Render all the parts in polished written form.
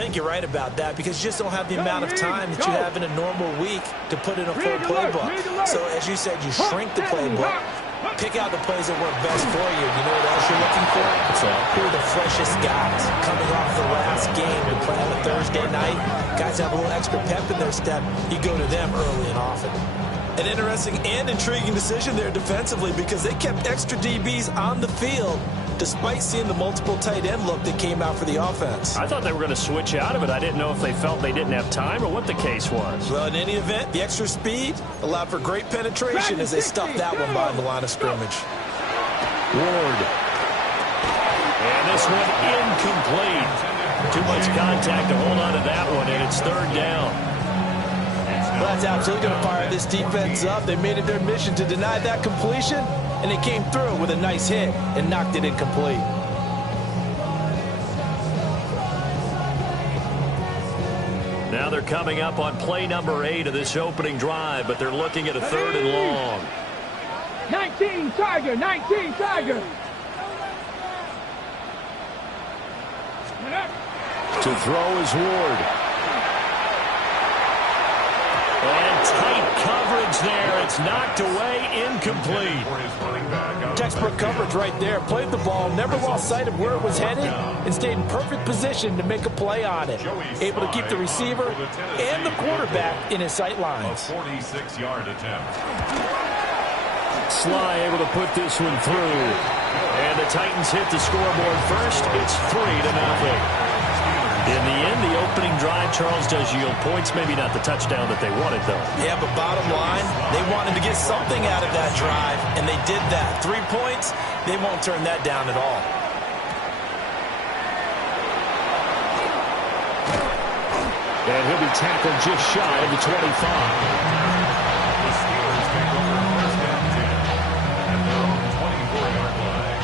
I think you're right about that because you just don't have the amount of time that you have in a normal week to put in a full playbook. So as you said, you shrink the playbook, pick out the plays that work best for you. You know what else you're looking for? Who are the freshest guys coming off the last game to play on a Thursday night? Guys have a little extra pep in their step. You go to them early and often. An interesting and intriguing decision there defensively because they kept extra DBs on the field despite seeing the multiple tight end look that came out for the offense. I thought they were going to switch out of it. I didn't know if they felt they didn't have time or what the case was. Well, in any event, the extra speed allowed for great penetration as they stuffed that one behind the line of scrimmage. Ward. And this one incomplete. Too much contact to hold on to that one, and it's third down. Well, that's absolutely going to fire this defense up. They made it their mission to deny that completion, and they came through with a nice hit and knocked it incomplete. Now they're coming up on play number 8 of this opening drive, but they're looking at a third and long. 19 Tiger, 19 Tiger. To throw is Ward. And tight coverage there. It's knocked away, incomplete. Textbook coverage right there. Played the ball, never lost sight of where it was headed, and stayed in perfect position to make a play on it. Able to keep the receiver and the quarterback in his sight lines. 46-yard attempt. Sly able to put this one through. And the Titans hit the scoreboard first. It's 3-0. In the end, the opening drive, Charles, does yield points. Maybe not the touchdown that they wanted, though. Yeah, but bottom line, they wanted to get something out of that drive, and they did that. 3 points, they won't turn that down at all. And he'll be tackled just shy of the 25. The Steelers pick up their first and 10 at their own 24-yard line.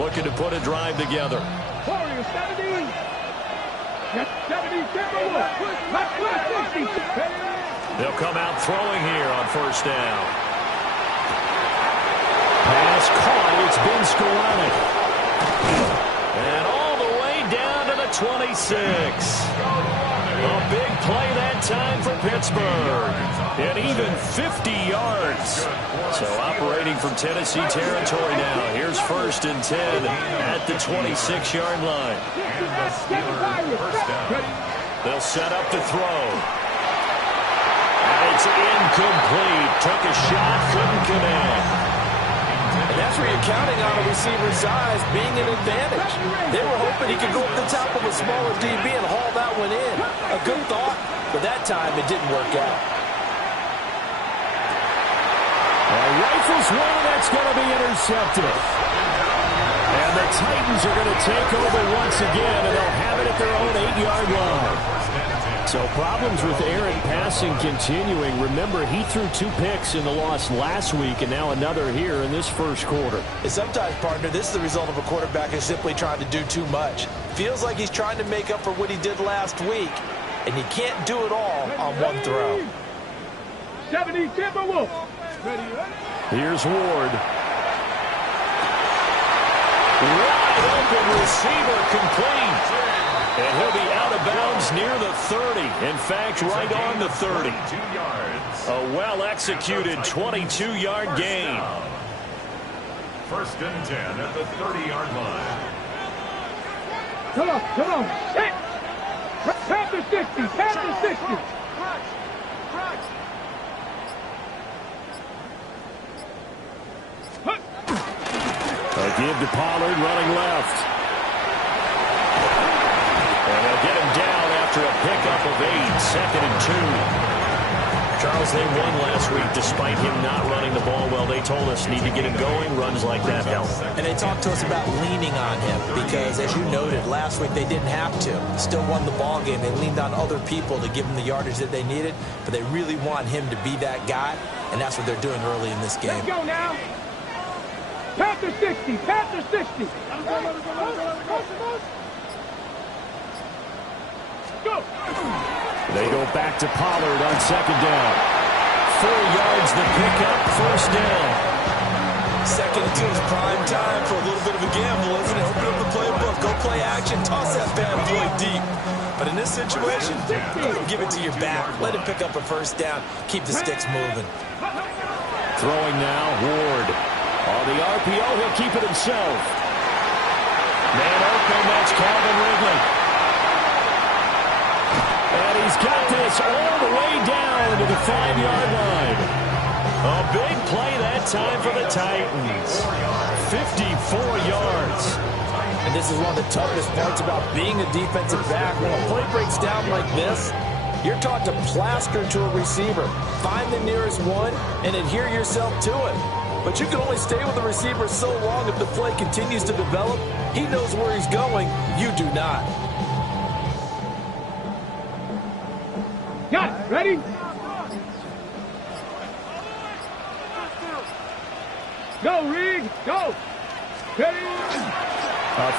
Looking to put a drive together. Warriors 70. 70 Timberwolves. Let's go 60. They'll come out throwing here on first down. Pass caught. It's been Skoranek. And all the way down to the 26. A big play that time for Pittsburgh. And even 50 yards. So operating from Tennessee territory now. Here's first and 10 at the 26-yard line. They'll set up to throw. And it's incomplete. Took a shot, couldn't connect. And that's where you're counting on a receiver's size being an advantage. They were hoping he could go up the top of a smaller DB and haul that one in. A good thought, but that time it didn't work out. Rifles one, that's going to be intercepted. And the Titans are going to take over once again, and they'll have it at their own 8-yard line. So problems with errant passing continuing. Remember, he threw 2 picks in the loss last week, and now another here in this first quarter. And sometimes, partner, this is the result of a quarterback who's simply trying to do too much. Feels like he's trying to make up for what he did last week, and he can't do it all on one throw. 70 Timberwolves. Here's Ward. Wide open receiver complete. And he'll be out of bounds near the 30. In fact, right on the 30. A well-executed 22-yard gain. First and 10 at the 30-yard line. Come on. Hit. Tap the 60. Tap the 60. A give to Pollard running left. And they'll get him down after a pickup of 8. Second and 2. Charles, they won last week despite him not running the ball well. They told us need to get him going. Runs like that help. And they talked to us about leaning on him because, as you noted, last week they didn't have to. Still won the ball game. They leaned on other people to give them the yardage that they needed, but they really want him to be that guy, and that's what they're doing early in this game. Let's go now. Tap the 60. Tap the 60. Go. They go back to Pollard on second down. 4 yards the pickup, first down. 2nd and 2 is prime time for a little bit of a gamble, isn't it? Open up the playbook, go play action, toss that bad boy deep. But in this situation, give it to your back. Let him pick up a first down. Keep the sticks moving. Throwing now, Ward. On the RPO, he'll keep it himself. Man open, that's Calvin Ridley. And he's got this all the way down to the 5-yard line. A big play that time for the Titans. 54 yards. And this is one of the toughest parts about being a defensive back. When a play breaks down like this, you're taught to plaster to a receiver. Find the nearest one and adhere yourself to it. But you can only stay with the receiver so long if the play continues to develop. He knows where he's going. You do not. Got it. Ready? Go, Reed. Go. Ready?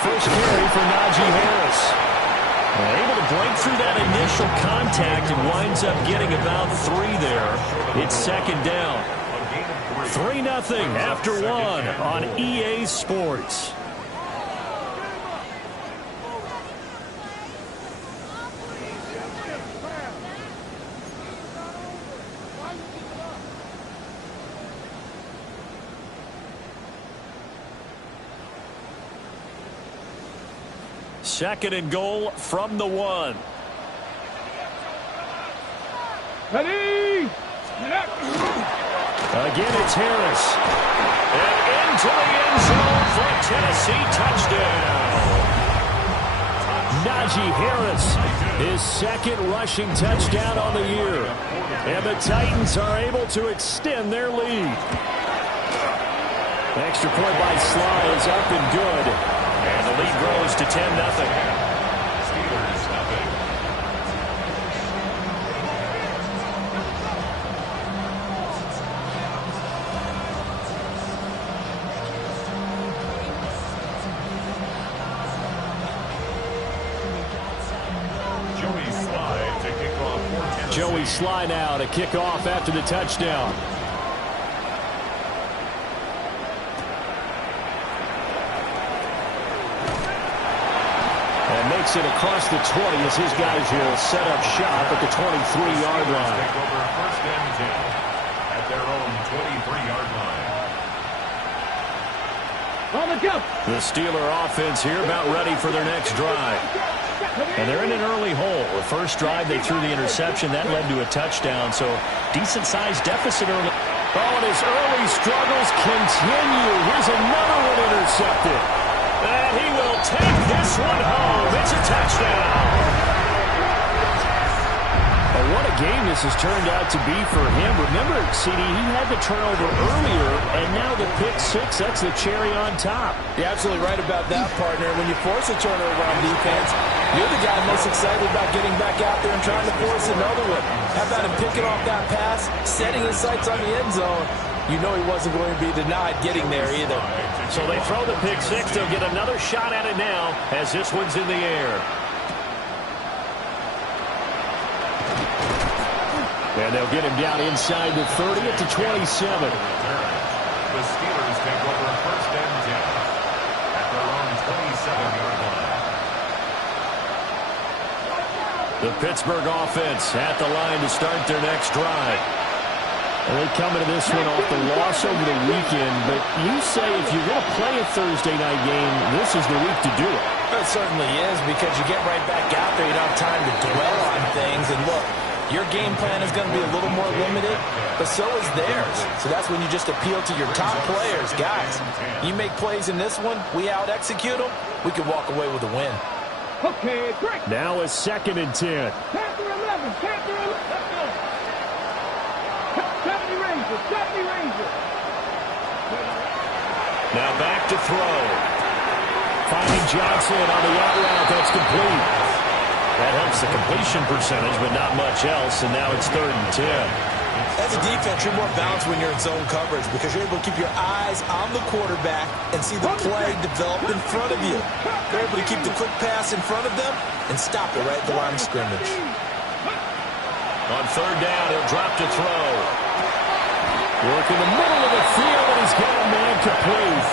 First carry for Najee Harris. Able to break through that initial contact and winds up getting about 3 there. It's second down. 3-0 after 1 on EA Sports. Second and goal from the 1. Ready? Again, it's Harris. And into the end zone for a Tennessee touchdown. Najee Harris, his second rushing touchdown on the year. And the Titans are able to extend their lead. Extra point by Sly is up and good. And the lead grows to 10-0. Steelers nothing. Joey Sly to kick off for Tennessee. Joey Sly now to kick off after the touchdown. Makes it across the 20 as his guys here set up shop at the 23-yard line. Take over first and 10 at their own 23-yard line. On the jump. The Steeler offense here about ready for their next drive. And they're in an early hole. The first drive they threw the interception. That led to a touchdown. So decent-sized deficit early. Oh, and his early struggles continue. Here's another one intercepted. And he will take this one home. It's a touchdown. And what a game this has turned out to be for him. Remember, CD, he had the turnover earlier, and now the pick six, that's the cherry on top. You're absolutely right about that, partner. When you force a turnover on defense, you're the guy most excited about getting back out there and trying to force another one. How about him picking off that pass, setting his sights on the end zone? You know he wasn't going to be denied getting there either. So they throw the pick six. They'll get another shot at it now as this one's in the air. And they'll get him down inside the 30 at the 27. The Steelers take over first and 10 at their own 27-yard line. The Pittsburgh offense at the line to start their next drive. And they come into this one off the loss over the weekend, but you say if you're going to play a Thursday night game, this is the week to do it. It certainly is, because you get right back out there. You don't have time to dwell on things. And look, your game plan is going to be a little more limited, but so is theirs. So that's when you just appeal to your top players. Guys, you make plays in this one, we out-execute them, we can walk away with a win. Okay, great. Now it's second and 10. Panther 11. Panther 11. Let's go. 70 Rangers. 70 Rangers. Now back to throw. Finding Johnson on the out route. That's complete. That helps the completion percentage, but not much else. And now it's third and 10. As a defense, you're more balanced when you're in zone coverage because you're able to keep your eyes on the quarterback and see the play develop in front of you. They're able to keep the quick pass in front of them and stop it right at the line of scrimmage. On third down, he'll drop to throw. Working the middle of the field, and he's got a man complete.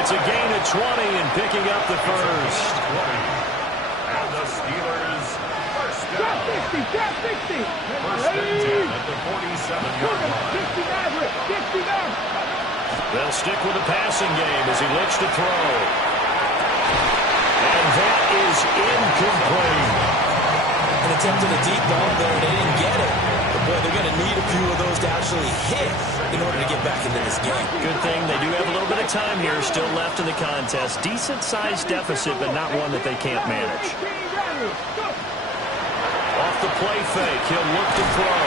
It's a gain of 20 and picking up the first. And the Steelers first down. Drop 60, drop 60. First and 10 at the 47-yard line. 69, They'll stick with the passing game as he looks to throw. And that is incomplete. An attempt at a deep ball there, and they didn't get it. But, boy, they're going to need a few of those to actually hit in order to get back into this game. Good thing they do have a little bit of time here still left in the contest. Decent-sized deficit, but not one that they can't manage. Off the play fake, he'll look to throw.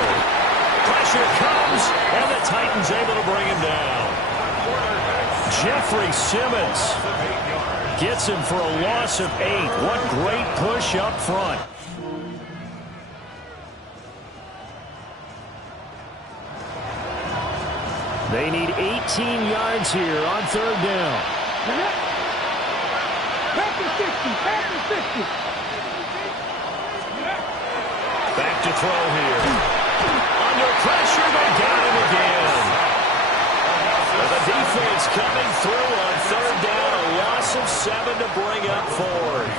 Pressure comes, and the Titans able to bring him down. Jeffrey Simmons gets him for a loss of 8. What great push up front. They need 18 yards here on third down. Back to 60, back to 60. Back to throw here. Under pressure, they got him again. The defense coming through on third down. A loss of 7 to bring up fourth.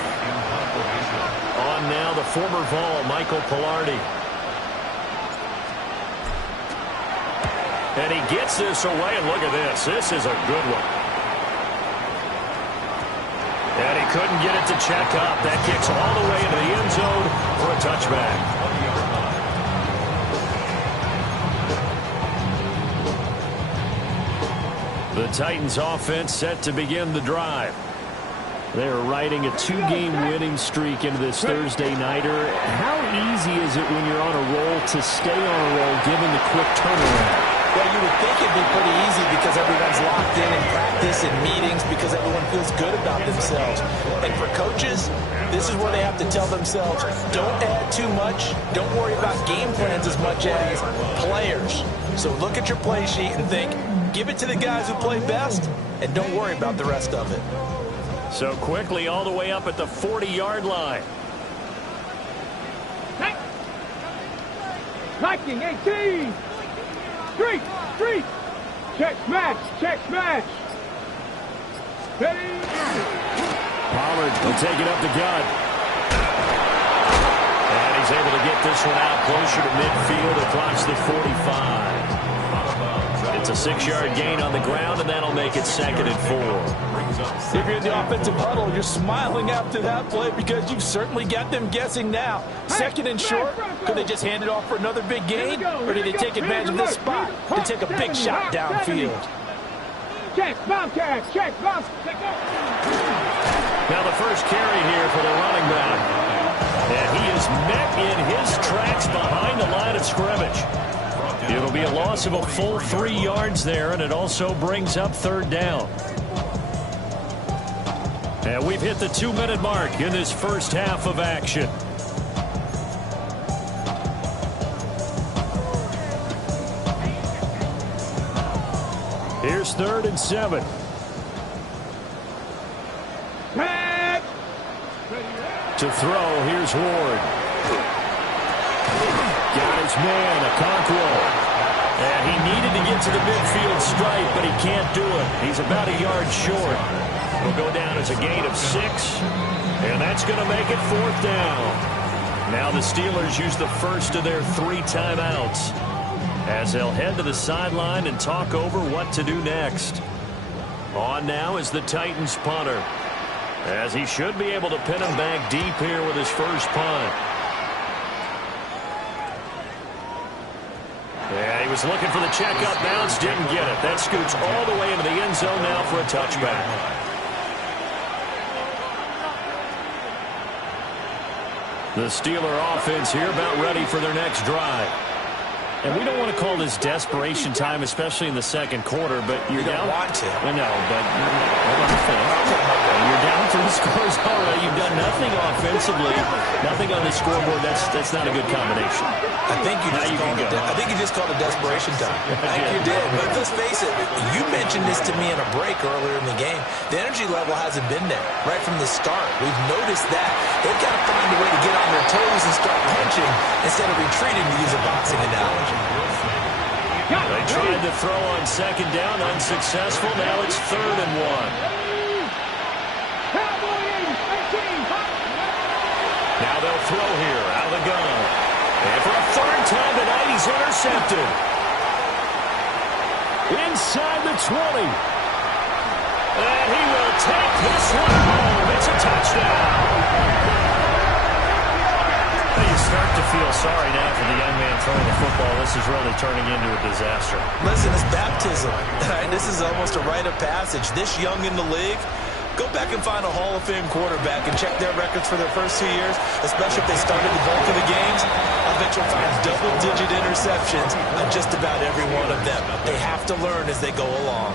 On now, the former Vol, Michael Pilardi. And he gets this away, and look at this. This is a good one. And he couldn't get it to check up. That kicks all the way into the end zone for a touchback. The Titans offense set to begin the drive. They are riding a 2-game winning streak into this Thursday nighter. How easy is it when you're on a roll to stay on a roll given the quick turnaround? Well, you would think it'd be pretty easy because everyone's locked in practice and meetings because everyone feels good about themselves. And for coaches, this is where they have to tell themselves, don't add too much. Don't worry about game plans as much as players. So look at your play sheet and think, give it to the guys who play best, and don't worry about the rest of it. So quickly all the way up at the 40-yard line. Viking 18. Street. Check smash. Ready. Pollard will take it up the gut. And he's able to get this one out closer to midfield across the 45. It's a 6-yard gain on the ground, and that'll make it 2nd and 4. If you're in the offensive huddle, you're smiling after that play because you've certainly got them guessing now. 2nd and short, could they just hand it off for another big gain? Or did they take advantage of this spot to take a big shot downfield? Check, Bobcat, check, Bobcat. Now the first carry here for the running back. And he is met in his tracks behind the line of scrimmage. It'll be a loss of a full 3 yards there, and it also brings up third down. And we've hit the 2-minute mark in this first half of action. Here's 3rd and 7. To throw, here's Ward. Got his man, Okonkwo. And he needed to get to the midfield stripe, but he can't do it. He's about a yard short. It'll go down as a gain of 6, and that's going to make it 4th down. Now the Steelers use the first of their 3 timeouts as they'll head to the sideline and talk over what to do next. On now is the Titans punter, as he should be able to pin him back deep here with his first punt. Yeah, he was looking for the check-up bounce, didn't get it. That scoots all the way into the end zone now for a touchback. The Steeler offense here about ready for their next drive. And we don't want to call this desperation time, especially in the second quarter, but you're down. You don't want to. No, but hold on a second. You're down 3 scores already. You've done nothing offensively, nothing on the scoreboard. That's not a good combination. I think you just called it desperation time. I think you did. But let's face it, you mentioned this to me in a break earlier in the game. The energy level hasn't been there right from the start. We've noticed that. They've got to find a way to get on their toes and start punching instead of retreating, to use a boxing analogy. They tried to throw on second down, unsuccessful. Now it's 3rd and 1. Now they'll throw here out of the gun. And for a 3rd time tonight, he's intercepted. Inside the 20. And he will take this one home. It's a touchdown. You start to feel sorry now for the young man throwing the football. This is really turning into a disaster. Listen, it's baptism. Right? This is almost a rite of passage. This young in the league, go back and find a Hall of Fame quarterback and check their records for their first 2 years, especially if they started the bulk of the games. I bet you'll find double-digit interceptions on just about every one of them. They have to learn as they go along.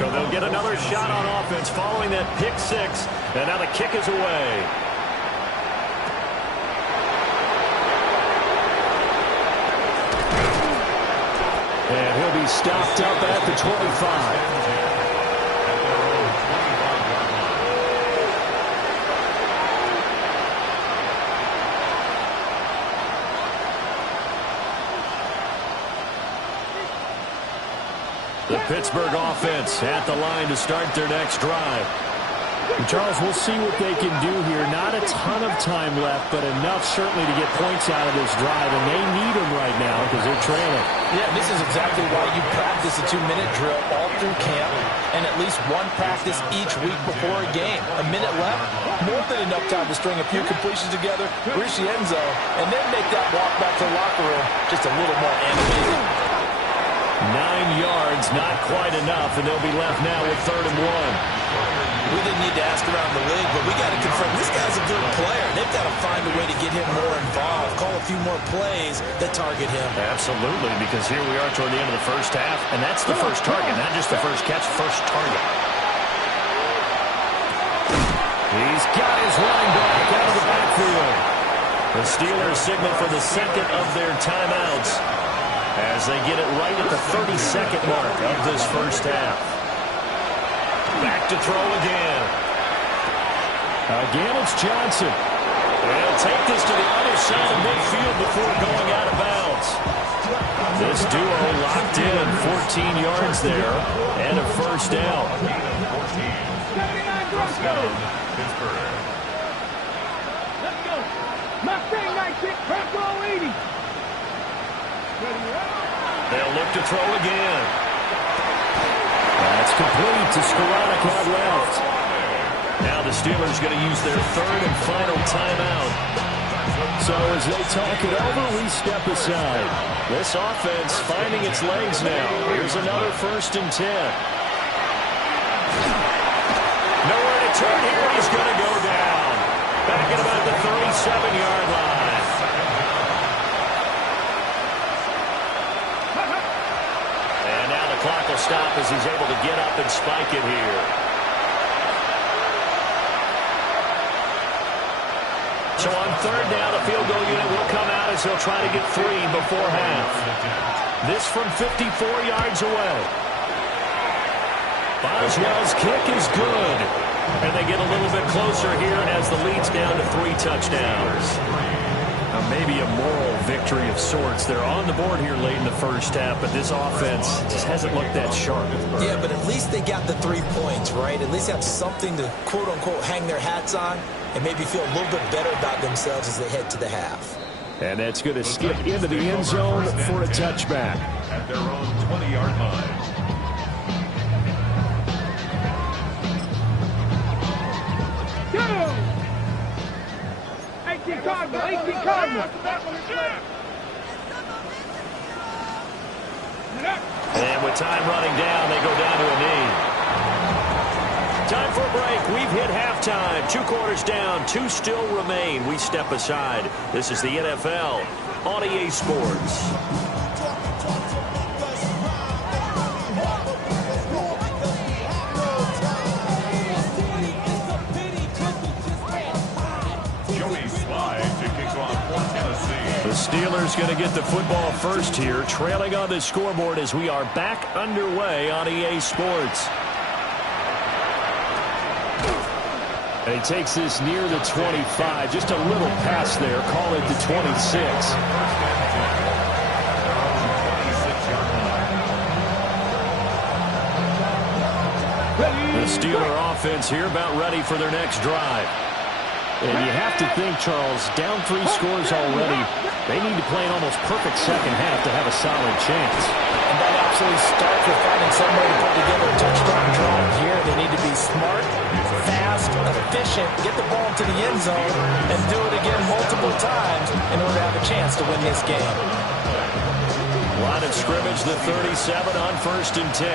So they'll get another shot on offense following that pick 6, and now the kick is away. And he'll be stopped up at the 25. The Pittsburgh offense at the line to start their next drive. And Charles, we'll see what they can do here. Not a ton of time left, but enough certainly to get points out of this drive, and they need them right now because they're trailing. Yeah, this is exactly why you practice a 2-minute drill all through camp and at least one practice each week before a game. A minute left, more than enough time to string a few completions together, reach the end zone, and then make that walk back to the locker room just a little more animated. 9 yards, not quite enough, and they'll be left now with 3rd and 1. We didn't need to ask around the league, but we got to confirm this guy's a good player. They've got to find a way to get him more involved, call a few more plays that target him. Absolutely, because here we are toward the end of the first half, and that's the first target, not just the first catch, first target. He's got his running back out of the backfield. The Steelers signal for the second of their timeouts as they get it right at the 32nd mark of this first half. Back to throw again. Again, it's Johnson. He'll take this to the other side of midfield before going out of bounds. This duo locked in, 14 yards there, and a first down. First down, Pittsburgh. Let's go. Mustang 96, press roll 80. They'll look to throw again. That's complete to Skoranek out left. Now the Steelers going to use their 3rd and final timeout. So as they talk it over, we step aside. This offense finding its legs now. Here's another 1st and 10. Nowhere to turn here. He's going to go down. Back at about the 37-yard line. Clock will stop as he's able to get up and spike it here. So on 3rd down, the field goal unit will come out as he'll try to get 3 before half. This from 54 yards away. Boswell's kick is good. And they get a little bit closer here and as the lead's down to 3 touchdowns. Maybe a moral victory of sorts. They're on the board here late in the first half, but this offense just hasn't looked that sharp. Yeah, but at least they got the 3 points, right? At least have something to, quote-unquote, hang their hats on and maybe feel a little bit better about themselves as they head to the half. And that's going to skip into the end zone for a touchback. At their own 20-yard line. Go! 18 Cardinal, 18 Cardinal. And with time running down, they go down to a knee. time for a break. We've hit halftime. 2 quarters down. 2 still remain. We step aside. This is the NFL on EA Sports. The Steelers going to get the football first here, trailing on the scoreboard as we are back underway on EA Sports. And he takes this near the 25. Just a little pass there. Call it the 26. The Steeler offense here about ready for their next drive. And you have to think, Charles, down 3 scores already. They need to play an almost perfect second half to have a solid chance. And that absolutely starts with finding some way to put together a touchdown drive here. They need to be smart, fast, efficient, get the ball to the end zone, and do it again multiple times in order to have a chance to win this game. Line of scrimmage, the 37 on 1st and 10.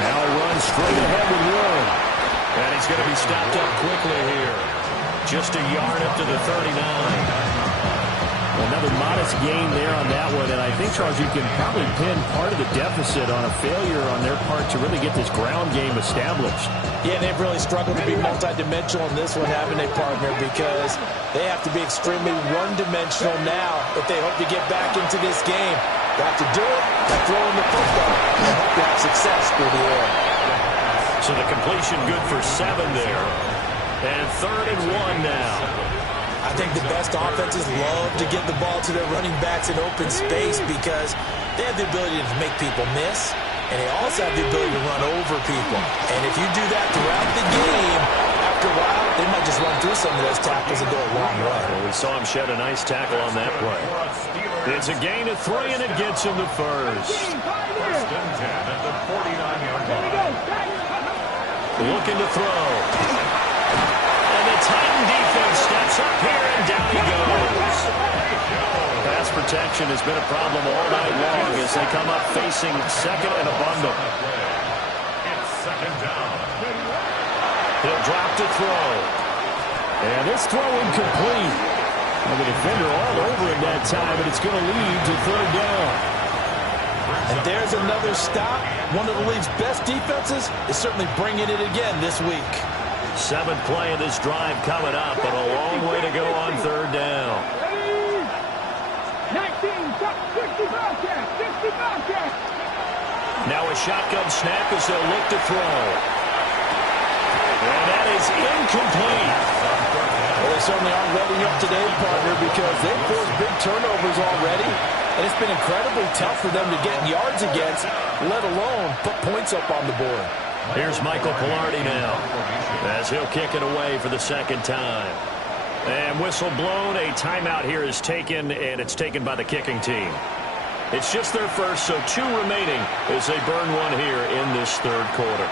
Now he runs straight ahead with room. And he's going to be stopped up quickly here. Just a yard up to the 39. Another modest gain there on that one. And I think, Charles, you can probably pin part of the deficit on a failure on their part to really get this ground game established. Yeah, they've really struggled to be multidimensional in this one, haven't they, partner? Because they have to be extremely one-dimensional now if they hope to get back into this game. They have to do it by throwing the football and hope to have success through the air. So the completion good for 7 there. And 3rd and 1 now. I think the best offenses love to get the ball to their running backs in open space because they have the ability to make people miss, and they also have the ability to run over people. And if you do that throughout the game, after a while, they might just run through some of those tackles and go a long way. Well, we saw him shed a nice tackle on that play. It's a gain of 3, and it gets him the first. 1st and 10 at the 49-yard line. Looking to throw. And the Titan defense steps up here, and down he goes. Pass protection has been a problem all night long as they come up facing 2nd and a bundle. It's 2nd down. He'll drop to throw. And this throw incomplete. And the defender all over him that time, but it's going to lead to 3rd down. And there's another stop. One of the league's best defenses is certainly bringing it again this week. 7th play of this drive coming up, but a long way to go on 3rd down. 60 Bobcats. Now a shotgun snap as they'll look to throw. And that is incomplete. Well, they certainly aren't revving up today, partner, because they've forced big turnovers already. And it's been incredibly tough for them to get yards against, let alone put points up on the board. Here's Michael Pilardi now as he'll kick it away for the 2nd time. And whistle blown. A timeout here is taken, and it's taken by the kicking team. It's just their first, so 2 remaining as they burn one here in this 3rd quarter.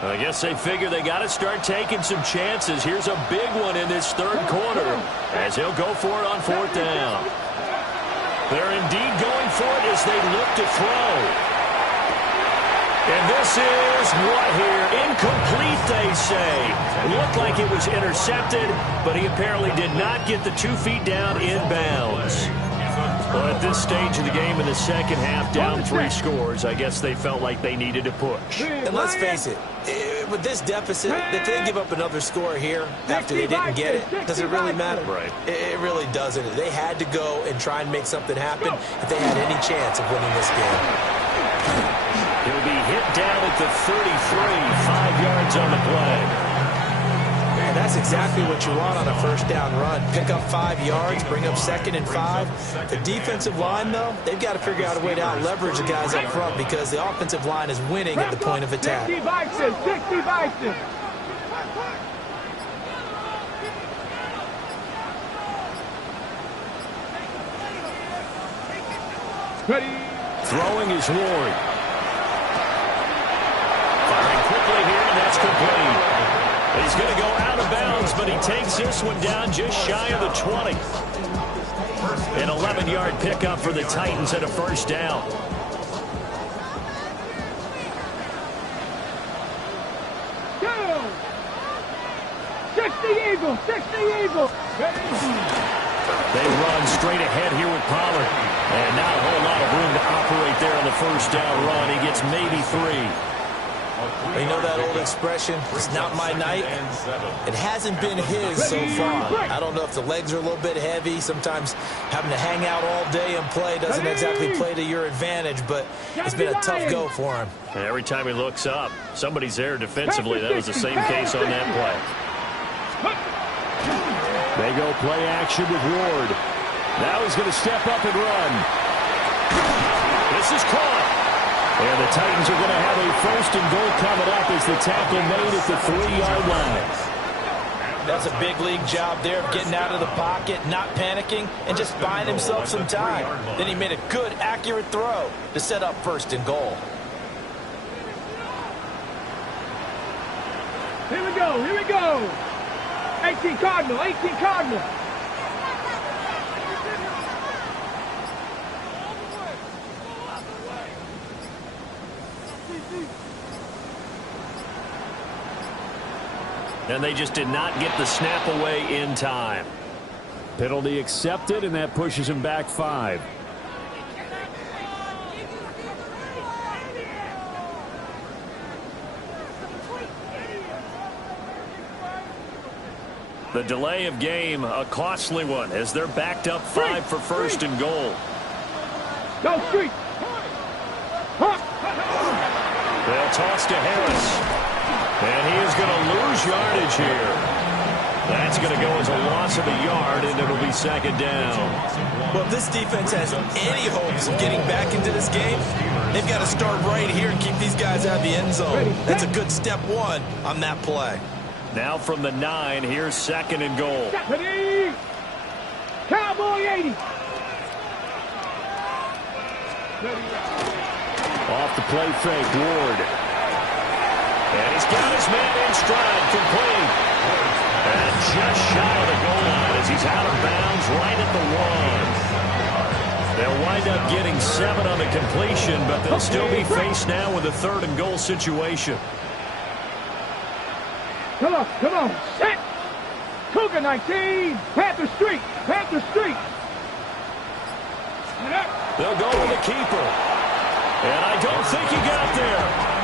I guess they figure they got to start taking some chances. Here's a big one in this 3rd quarter as he'll go for it on 4th down. They're indeed going for it as they look to throw. And this is what here? Incomplete, they say. It looked like it was intercepted, but he apparently did not get the 2 feet down inbounds. Well, at this stage of the game in the 2nd half, down 3 scores, I guess they felt like they needed to push. And let's face it, with this deficit, if they give up another score here after they didn't get it, does it really matter? Right. It really doesn't. They had to go and try and make something happen if they had any chance of winning this game. He'll be hit down at the 33, 5 yards on the play. And that's exactly what you want on a 1st down run. Pick up 5 yards, bring up 2nd and 5. The defensive line, though, they've got to figure out a way to out-leverage the guys up front because the offensive line is winning at the point of attack. 60 Bison. Ready. Throwing is Ward. Firing quickly here, and that's complete. He's going to go out of bounds, but he takes this one down just shy of the 20. An 11-yard pickup for the Titans and a first down. Go! 60 Eagles! 60 Eagles! They run straight ahead here with Pollard. And not a whole lot of room to operate there on the first down run. He gets maybe 3. You know that old expression, it's not my night? It hasn't been his so far. I don't know if the legs are a little bit heavy. Sometimes having to hang out all day and play doesn't exactly play to your advantage, but it's been a tough go for him. And every time he looks up, somebody's there defensively. That was the same case on that play. They go play action with Ward. Now he's going to step up and run. This is caught. And the Titans are going to have a first and goal coming up as the tackle made at the 3-yard line. That's a big league job there of getting out of the pocket, not panicking, and just buying himself some time. Then he made a good, accurate throw to set up first and goal. Here we go, here we go. 18 Cardinal, 18 Cardinal. And they just did not get the snap away in time. Penalty accepted, and that pushes him back 5. The delay of game, a costly one, as they're backed up 5 for first and goal. Go street. They'll toss to Harris. And he is going to lose yardage here. That's going to go as a loss of a yard, and it'll be second down. Well, if this defense has any hopes of getting back into this game, they've got to start right here and keep these guys out of the end zone. That's a good step 1 on that play. Now from the 9, here's second and goal. Ready. Cowboy 80. Off the play fake, Ward. And he's got his man in stride, complete. And just shy of the goal line as he's out of bounds right at the 1. They'll wind up getting 7 on the completion, but they'll still be faced now with a third and goal situation. Come on, set. Cougar 19, Panther Street, Panther Street. They'll go to the keeper. And I don't think he got there.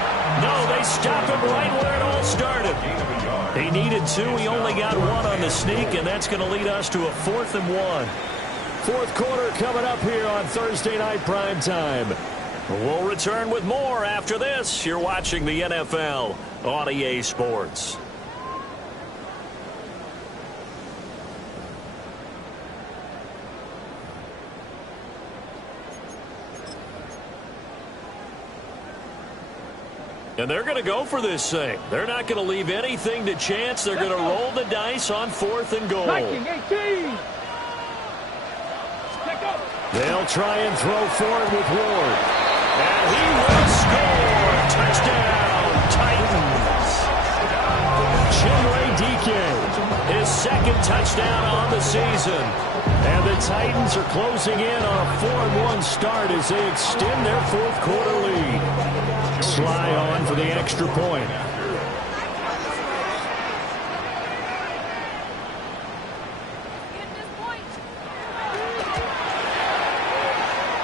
No, they stop him right where it all started. He needed 2. He only got 1 on the sneak, and that's going to lead us to a 4th and 1. Fourth quarter coming up here on Thursday Night Primetime. We'll return with more after this. You're watching the NFL on EA Sports. And they're going to go for this thing. They're not going to leave anything to chance. They're going to roll the dice on 4th and goal. 18. They'll try and throw forward with Ward. And he will score. Touchdown, Titans. Chinray DK, his second touchdown on the season. And the Titans are closing in on a 4-1 start as they extend their 4th quarter lead. Sly on for the extra point.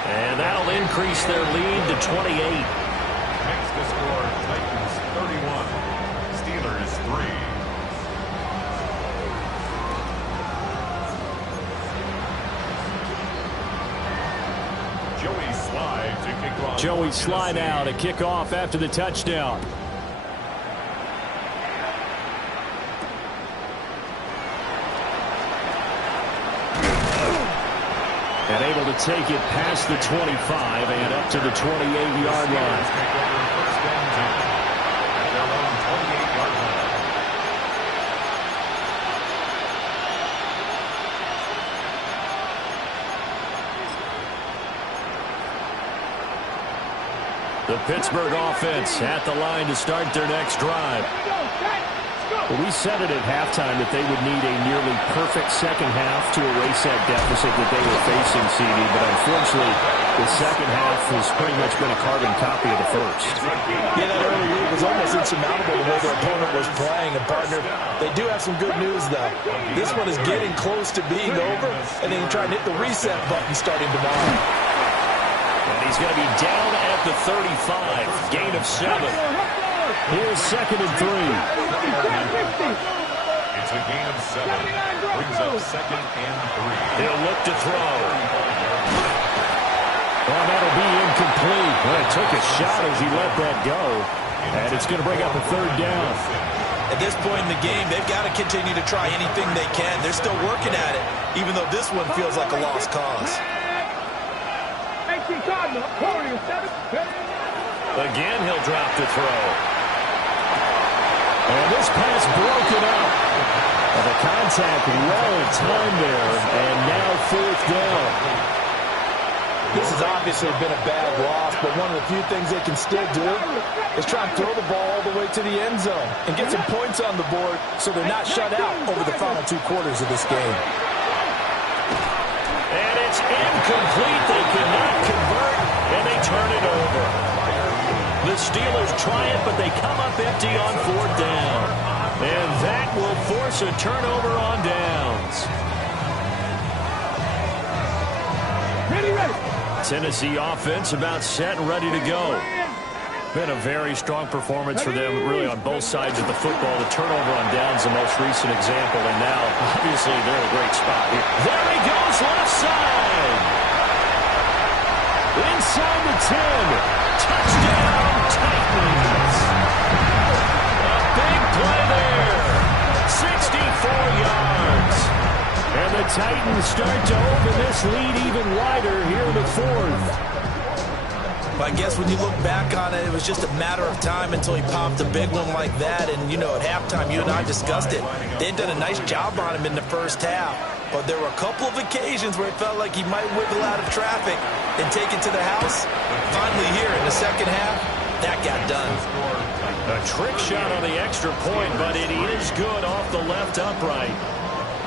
And that'll increase their lead to 28. Next to score, Titans 31, Steelers 3. Joey Sly now to kick off after the touchdown. And able to take it past the 25 and up to the 28-yard line. The Pittsburgh offense at the line to start their next drive. Well, we said it at halftime that they would need a nearly perfect second half to erase that deficit that they were facing, CD, but unfortunately, the second half has pretty much been a carbon copy of the first. Yeah, that early lead was almost insurmountable the way their opponent was playing. And, partner, they do have some good news, though. This one is getting close to being over, and they can try and hit the reset button starting tomorrow. And he's going to be down at the 35, gain of 7. Here's 2nd and 3. It's a gain of 7. Brings up 2nd and 3. He'll look to throw. Well, that'll be incomplete. Well, it took a shot as he let that go. And it's going to bring up a 3rd down. At this point in the game, they've got to continue to try anything they can. They're still working at it, even though this one feels like a lost cause. Again, he'll drop the throw. And this pass broken up. And the contact well timed there, and now 4th down. This has obviously been a bad loss, but one of the few things they can still do is try and throw the ball all the way to the end zone and get some points on the board so they're not shut out over the final 2 quarters of this game. And it's incomplete. They cannot convert, and they turn it over. The Steelers try it, but they come up empty on 4th down. And that will force a turnover on downs. Ready. Tennessee offense about set and ready to go. Been a very strong performance for them, really, on both sides of the football. The turnover on downs, the most recent example, and now, obviously, they're in a great spot here. There he goes, left side. Inside the 10. Touchdown, Titans. A big play there. 64 yards. And the Titans start to open this lead even wider here in the 4th. I guess when you look back on it, it was just a matter of time until he popped a big one like that. And, you know, at halftime, you and I discussed it. They'd done a nice job on him in the first half. But there were a couple of occasions where it felt like he might wiggle out of traffic and take it to the house. Finally here in the second half, that got done. A trick shot on the extra point, but it is good off the left upright.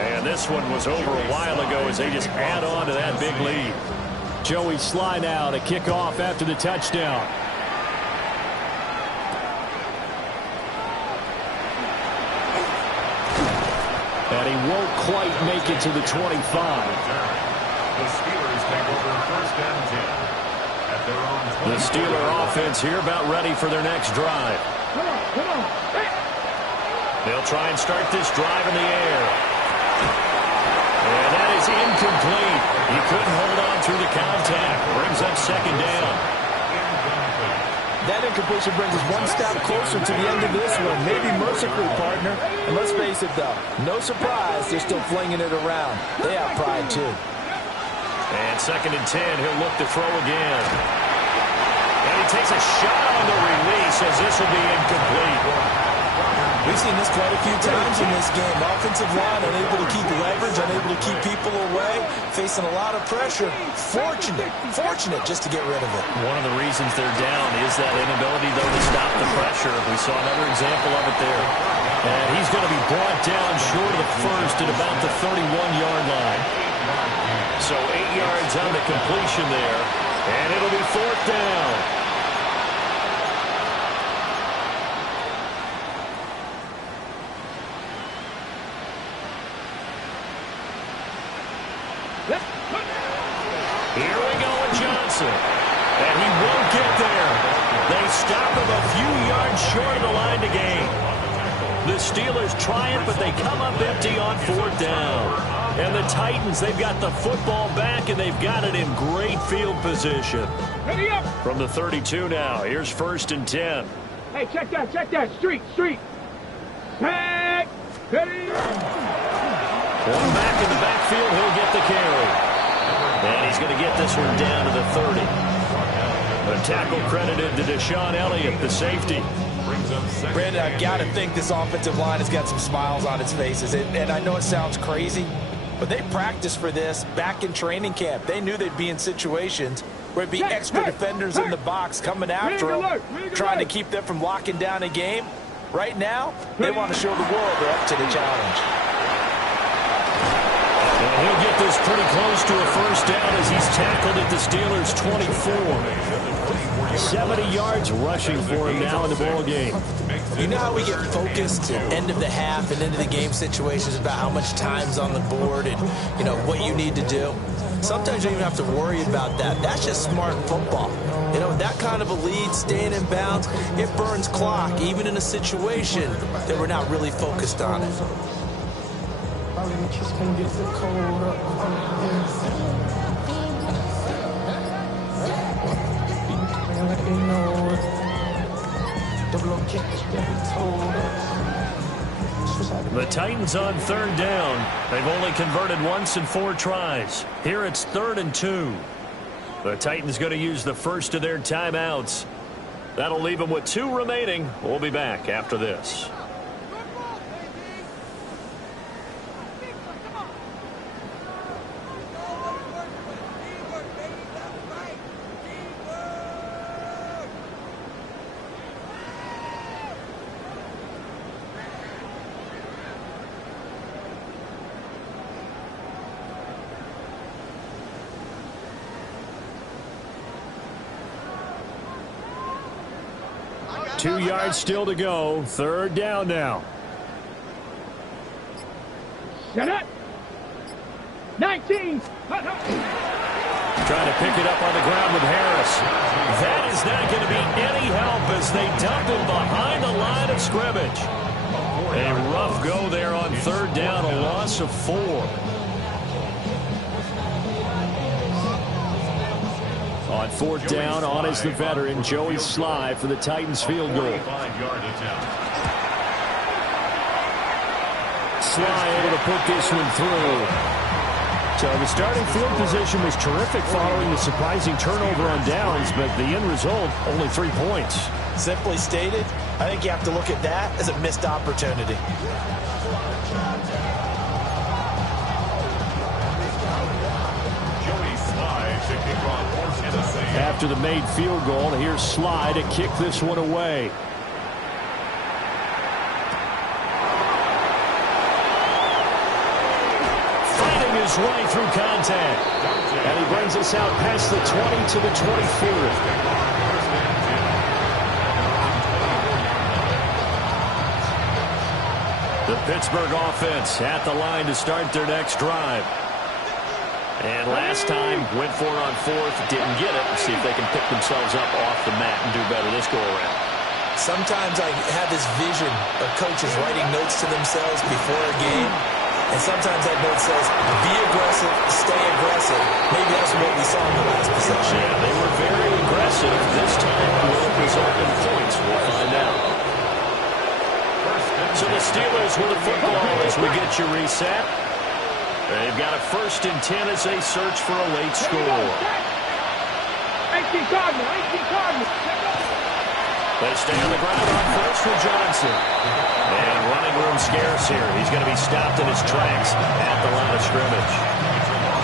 And this one was over a while ago as they just add on to that big lead. Joey Sly now to kick off after the touchdown. And he won't quite make it to the 25. The Steelers take over 1st and 10 at their own 20. The Steeler offense here about ready for their next drive. Come on. They'll try and start this drive in the air. And that is incomplete. He couldn't hold on through the contact. Brings up 2nd down. That incompletion brings us one step closer to the end of this one. Maybe mercifully, partner. And let's face it, though, no surprise they're still flinging it around. They have pride, too. And 2nd and 10, he'll look to throw again. And he takes a shot on the release as this will be incomplete. We've seen this quite a few times in this game. Offensive line unable to keep leverage, unable to keep people away, facing a lot of pressure. Fortunate just to get rid of it. One of the reasons they're down is that inability, though, to stop the pressure. We saw another example of it there. And he's going to be brought down short of the first at about the 31-yard line. So 8 yards on the completion there. And it'll be 4th down. Here we go with Johnson. And he won't get there. They stop him a few yards short of the line to gain. The Steelers try it, but they come up empty on 4th down. And the Titans, they've got the football back, and they've got it in great field position. Ready up. From the 32 now, here's 1st and 10. Hey, check that. Street. Back. Ready. One back in the backfield, he'll get the carry. And he's going to get this one down to the 30. A tackle credited to Deshaun Elliott, the safety. Brandon, I've got to think this offensive line has got some smiles on its faces. And I know it sounds crazy, but they practiced for this back in training camp. They knew they'd be in situations where it'd be extra defenders in the box coming after them, trying to keep them from locking down a game. Right now, they want to show the world they're up to the challenge. And he'll get this pretty close to a first down as he's tackled at the Steelers' 24. 70 yards rushing for him now in the ball game. You know how we get focused end of the half and into the game situations about how much time's on the board and, you know, what you need to do? Sometimes you don't even have to worry about that. That's just smart football. You know, that kind of a lead, staying in bounds, it burns clock, even in a situation that we're not really focused on it. Just gonna get the cold up. The Titans on third down. They've only converted once in 4 tries. Here it's 3rd and 2. The Titans going to use the first of their timeouts. That'll leave them with 2 remaining. We'll be back after this. Two yards still to go. Third down now. Shut up. 19. Trying to pick it up on the ground with Harris. That is not going to be any help as they dump him behind the line of scrimmage. A rough go there on third down, a loss of 4. On fourth down, on is the veteran, Joey Sly, for the Titans field goal. Sly able to put this one through. So the starting field position was terrific following the surprising turnover on downs, but the end result, only 3 points. Simply stated, I think you have to look at that as a missed opportunity. After the made field goal, here's Sly to kick this one away. Fighting his way through contact. And he brings us out past the 20 to the 24. The Pittsburgh offense at the line to start their next drive. And last time, went for it on fourth, didn't get it. Let's see if they can pick themselves up off the mat and do better this go-around. Sometimes I have this vision of coaches writing notes to themselves before a game, and sometimes that note says, be aggressive, stay aggressive. Maybe that's what we saw in the last possession. Yeah, they were very aggressive. This time, will it result in points? We'll find out. So the Steelers with the football as we get you reset. They've got a 1st and 10 as they search for a late score. 18 Cardinal, 18 Cardinal. They stay on the ground on first for Johnson. And running room scarce here. He's going to be stopped in his tracks at the line of scrimmage.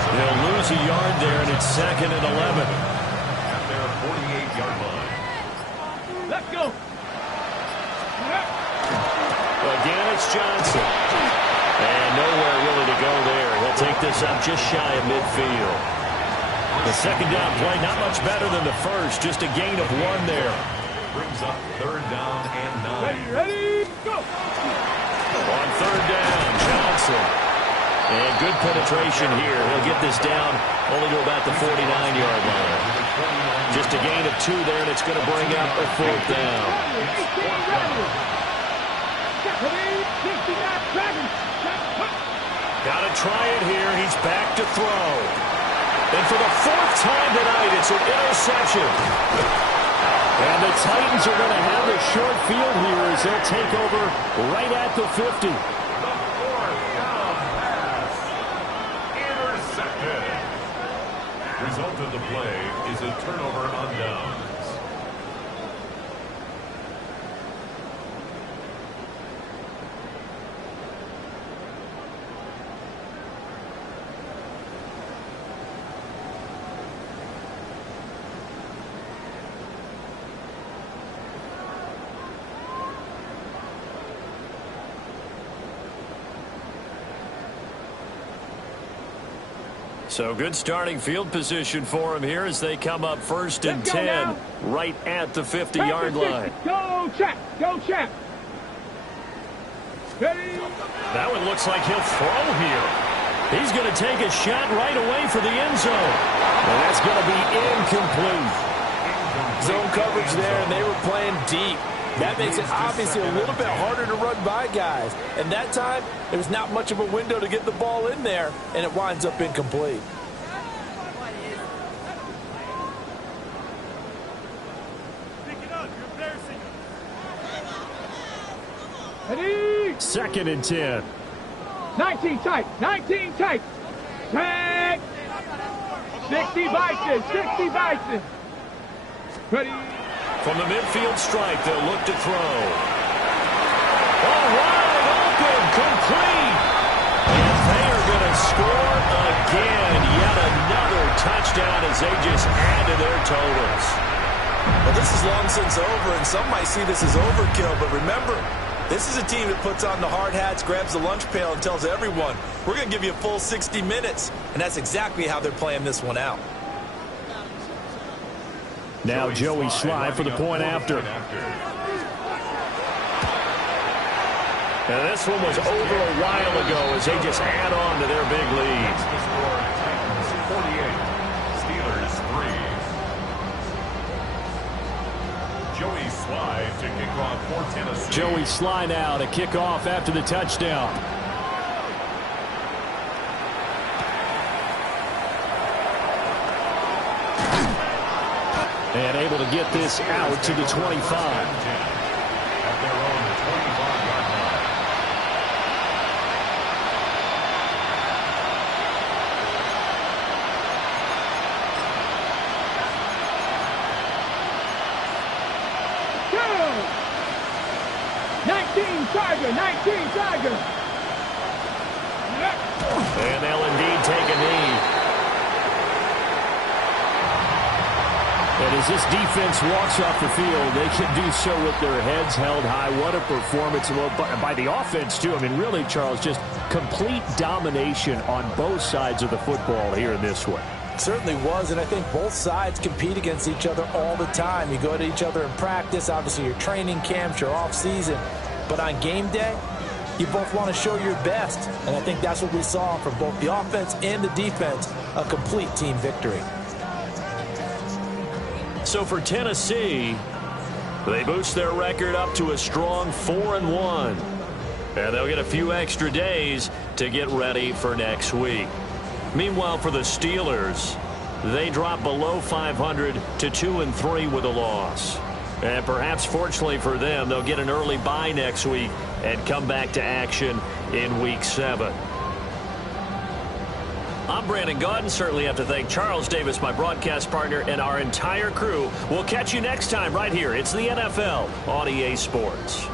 They'll lose a yard there, and it's 2nd and 11. At their 48-yard line. Let's go. Again, it's Johnson. And nowhere really to go there. He'll take this up just shy of midfield. The second down play, not much better than the first. Just a gain of 1 there. Brings up 3rd down and 9. Ready, go. On 3rd down, Johnson. And good penetration here. He'll get this down only to about the 49-yard line. Just a gain of 2 there, and it's going to bring up a 4th down. Got to try it here. He's back to throw. And for the 4th time tonight, it's an interception. And the Titans are going to have a short field here as they'll take over right at the 50. The 4th down pass. Intercepted. Result of the play is a turnover on downs. So good starting field position for him here as they come up 1st and 10 right at the 50-yard line. Go, Chap. Go, Chap. Ready? That one looks like he'll throw here. He's going to take a shot right away for the end zone. And that's going to be incomplete. Zone coverage there, and they were playing deep. That makes it obviously a little bit harder to run by guys. And that time, there's not much of a window to get the ball in there, and it winds up incomplete. Ready? 2nd and 10. 19 tight. 19 tight. Tag. 60 Bison. 60 Bison. Ready? From the midfield stripe, they'll look to throw. Oh, wide open, complete. And they are going to score again. Yet another touchdown as they just add to their totals. Well, this is long since over, and some might see this as overkill. But remember, this is a team that puts on the hard hats, grabs the lunch pail, and tells everyone, we're going to give you a full 60 minutes. And that's exactly how they're playing this one out. Now Joey Sly for the point after. And this one was over a while ago as they just add on to their big lead. The score, Titans 48, Steelers 3. Joey Sly to kick off for Tennessee. Joey Sly now to kick off after the touchdown. And able to get this out to the 25. At their own 25-yard line. Go! 19 Tiger. 19 Tiger. And they'll indeed take a knee. And as this defense walks off the field, they can do so with their heads held high. What a performance by the offense, too. I mean, really, Charles, just complete domination on both sides of the football here in this one. Certainly was, and I think both sides compete against each other all the time. You go to each other in practice, obviously your training camps, your off-season. But on game day, you both want to show your best. And I think that's what we saw from both the offense and the defense, a complete team victory. So for Tennessee, they boost their record up to a strong 4-1. And they'll get a few extra days to get ready for next week. Meanwhile, for the Steelers, they drop below 500 to 2-3 with a loss. And perhaps fortunately for them, they'll get an early bye next week and come back to action in Week 7. I'm Brandon Gaudin. Certainly have to thank Charles Davis, my broadcast partner, and our entire crew. We'll catch you next time right here. It's the NFL on EA Sports.